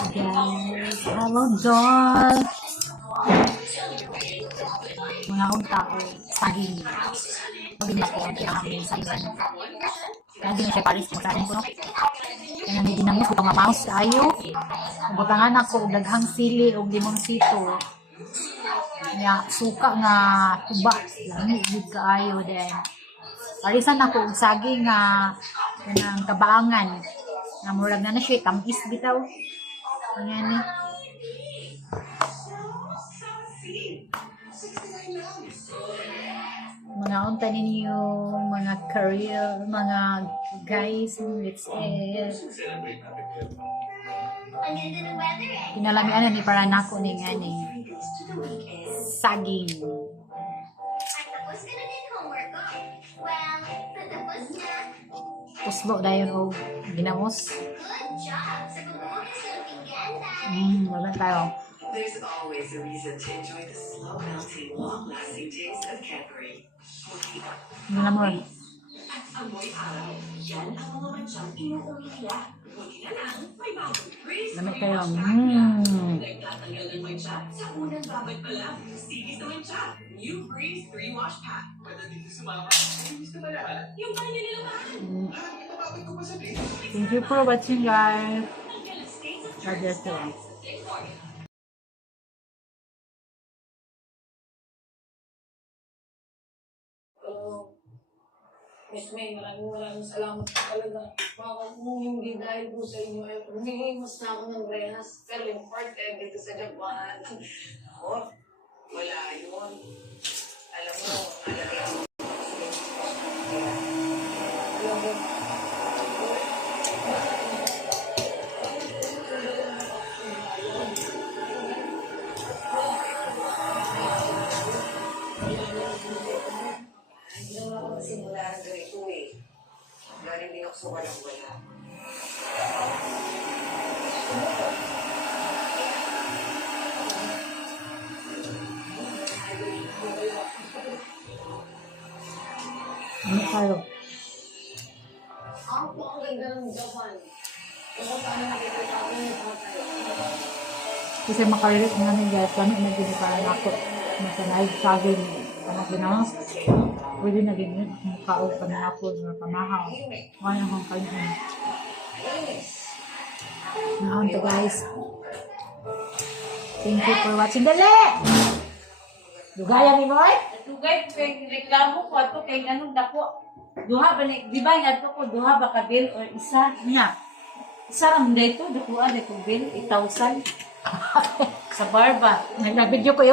Guys, hello doll. Mga tao, saging. Pagin ako ang kinakamil sa iwan. Kaya din siya paris mo sa akin ko. Kaya nang ginamos ko mga mouse kayo. Butangan ako, daghang sili o limang sito. Kaya suka nga tuba. Langit yun kaayo din. Parisan ako og saging nga kanang kabaangan. Nga murag na siya, tamis bitaw. Ayan eh. Mga unta ninyo, mga career, mga guys, let's eat. Pinalamian na ni para nako ni nga ni saging. Puslo dayon o ginamos. Wala tayo. There's always a reason to enjoy the slow melting, long-lasting taste of Cadbury. Ginamos. At amoy araw, yan ang mga matiyang inuuwi nila. Huli na lang, may bagong freeze. Lamig kayo. Nagtatanggal ng matcha sa unang babad pa lang. Sige sa matcha. New Freeze 3-wash pack. Pwede dito sumama. Gusto ba lahat? Yung kanya nila ba? Thank you for watching, guys. God bless you. Miss May, maraming salamat po talaga. Baka kung hindi dahil po sa inyo, eh, humihimas na ako ng rehas. Pero important dito sa Japan. Ako? Wala yun. Alam mo, Alam mo, hindi naman ako nasimula ng ganito eh. Galing din ako sa walang-wala. Ano tayo? ang po ang ganda ng Japan. Kung saan nakikita ko yung mga tayo. Kasi makarelate nga ni guys, kami na ginikaran ako. Masanay saging. Ano ginamos? Pwede na ganyan. Ang kao pa na ako na pamahaw. Kaya akong kanya. Naon to guys. Thank you for watching. Dali! Lugayan ni Moy? Tugay kay reklamo ko ato kay anong dako. Duha ba ni di ba nga ko duha ba ka bill or isa niya. Isa ra mo dito dako ko bill 8,000 sa barba. Nag-video ko yun.